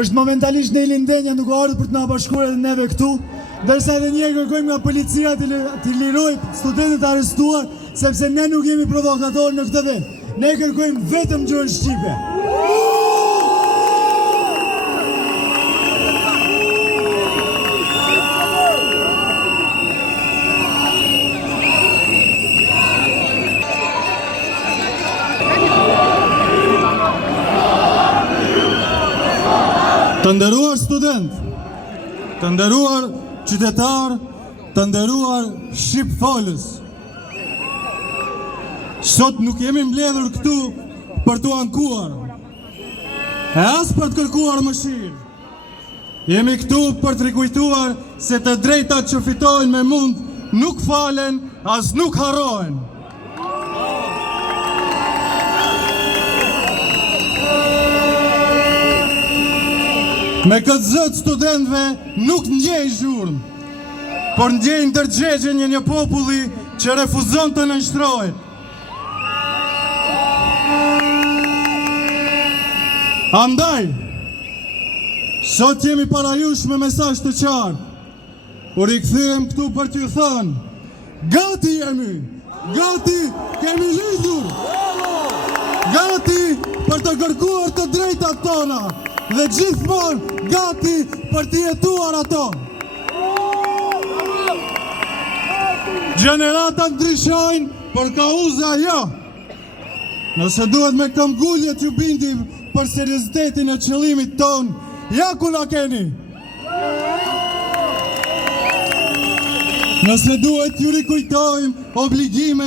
është momentalisht në Ilindenja, nuk ardhur për të na bashkuar edhe neve këtu, ndërsa edhe një kërkojmë nga policia të liroj studentët arrestuar, sepse ne nuk jemi provokatorë në këtë vend. Ne kërkojmë vetëm gjuhën shqipe. Të nderuar student, të nderuar qytetar, të nderuar shqipfolës. Sot nuk jemi mbledhur këtu për t'u ankuar, e as për të kërkuar mëshirë. Jemi këtu për të rikujtuar se të drejtat që fitojnë me mund nuk falen, as nuk harrohen. Me këtë zët studentëve nuk ndjej zhurmë, por ndjej ndërgjegjen një populli që refuzon të nënshtrohet. Andaj, sot jemi para jush me mesazh të qartë. U rikthyem këtu për t'ju thënë, gati jemi, gati kemi lidhur, gati për të kërkuar të drejtat tona, dhe gjithmonë gati për të jetuar ato. Gjeneratat ndryshojnë, por kauza jo. Nëse duhet me këmbgulje t'ju bindim për seriozitetin e qëllimit ton, ja ku na keni. Nëse duhet t'ju rikujtojmë obligime